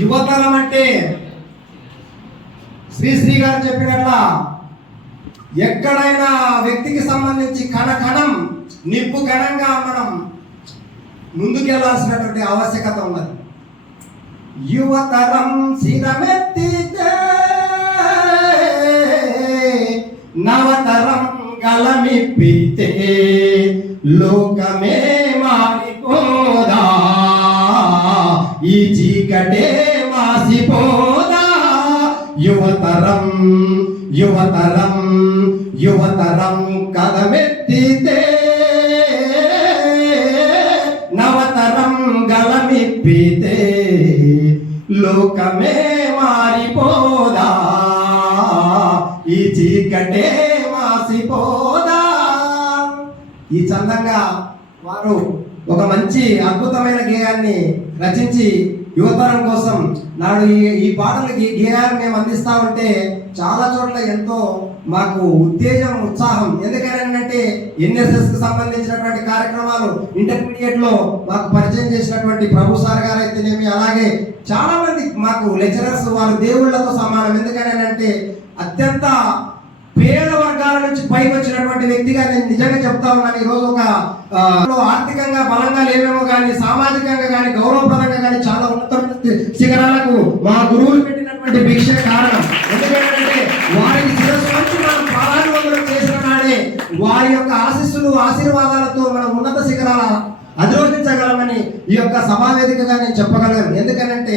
యువతరం అంటే శ్రీశ్రీ గారు చెప్పినట్ల ఎక్కడైనా వ్యక్తికి సంబంధించి కణకణం నిప్పు కణంగా మనం ముందుకెళ్లాల్సినటువంటి ఆవశ్యకత ఉన్నది. యువతరం శిరమెత్తితే నవతరం గలమిప్పితే లోకమే మారిపోదా, ఈ చీకటే మాసిపోదా. యువతరం యువతరం యువతరం కదమెత్తితే నవతరం గలమిప్పితే లోకమే మారిపోదా, ఈ చీకటే మాసిపోదా. ఈ చందంగా వారు ఒక మంచి అద్భుతమైన గేయాన్ని రచించి యువతరం కోసం నాడు ఈ పాటలకి గేయాన్ని మేము అందిస్తా ఉంటే చాలా చోట్ల ఎంతో మాకు ఉత్తేజం ఉత్సాహం. ఎందుకంటే ఎన్ఎస్ఎస్ కు సంబంధించినటువంటి కార్యక్రమాలు ఇంటర్మీడియట్ లో మాకు పరిచయం చేసినటువంటి ప్రభు సార్ గారు అయితేనేమి, అలాగే చాలా మంది మాకు లెక్చరర్స్ వారు దేవుళ్లతో సమానం. ఎందుకంటే అత్యంత పేద వర్గాల నుంచి పైకి వచ్చినటువంటి వ్యక్తిగా నేను నిజంగా చెప్తా ఉన్నాను. ఈరోజు ఒక ఆర్థికంగా బలంగా లేవేమో కానీ సామాజికంగా కానీ గౌరవప్రదంగా కానీ చాలా ఉన్నతమైన శిఖరాలకు మా గురువులు పెట్టినటువంటి భిక్ష కారణం. ఎందుకంటే వారికి శిరస్సు నుంచి మనం పారాయణం చేసిన నాడే వారి యొక్క ఆశీస్సులు ఆశీర్వాదాలతో మనం ఉన్నత శిఖరాల అధిరోహించగలమని ఈ యొక్క సభావేదికగా నేను చెప్పగలను. ఎందుకంటే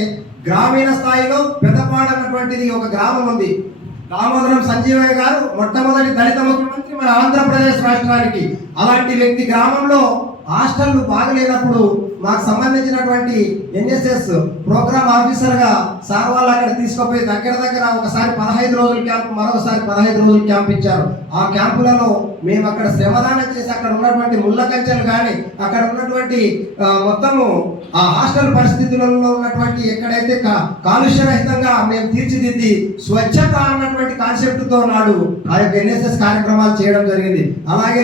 గ్రామీణ స్థాయిలో పెద్దపాడు అన్నటువంటిది ఒక గ్రామం ఉంది. దామోదరం సంజీవయ్య గారు మొట్టమొదటి దళిత ముఖ్యమంత్రి మన ఆంధ్రప్రదేశ్ రాష్ట్రానికి. అలాంటి వ్యక్తి గ్రామంలో హాస్టళ్లు బాగలేనప్పుడు మాకు సంబంధించినటువంటి ఎన్ఎస్ఎస్ ప్రోగ్రామ్ ఆఫీసర్ గా సార్ వాళ్ళు అక్కడ తీసుకుపోయి దగ్గర ఒకసారి 15 రోజుల క్యాంప్, మరొకసారి 15 రోజుల క్యాంప్ ఇచ్చారు. ఆ క్యాంపులలో మేము అక్కడ శ్రమదానం చేసి అక్కడ ఉన్నటువంటి ముళ్ళ కంచెలు కానీ అక్కడ ఉన్నటువంటి మొత్తము ఆ హాస్టల్ పరిస్థితులలో ఉన్నటువంటి ఎక్కడైతే కాలుష్యరహితంగా మేము తీర్చిదిద్ది స్వచ్ఛత అన్నటువంటి కాన్సెప్ట్ తో నాడు ఆ యొక్క ఎన్ఎస్ఎస్ కార్యక్రమాలు చేయడం జరిగింది. అలాగే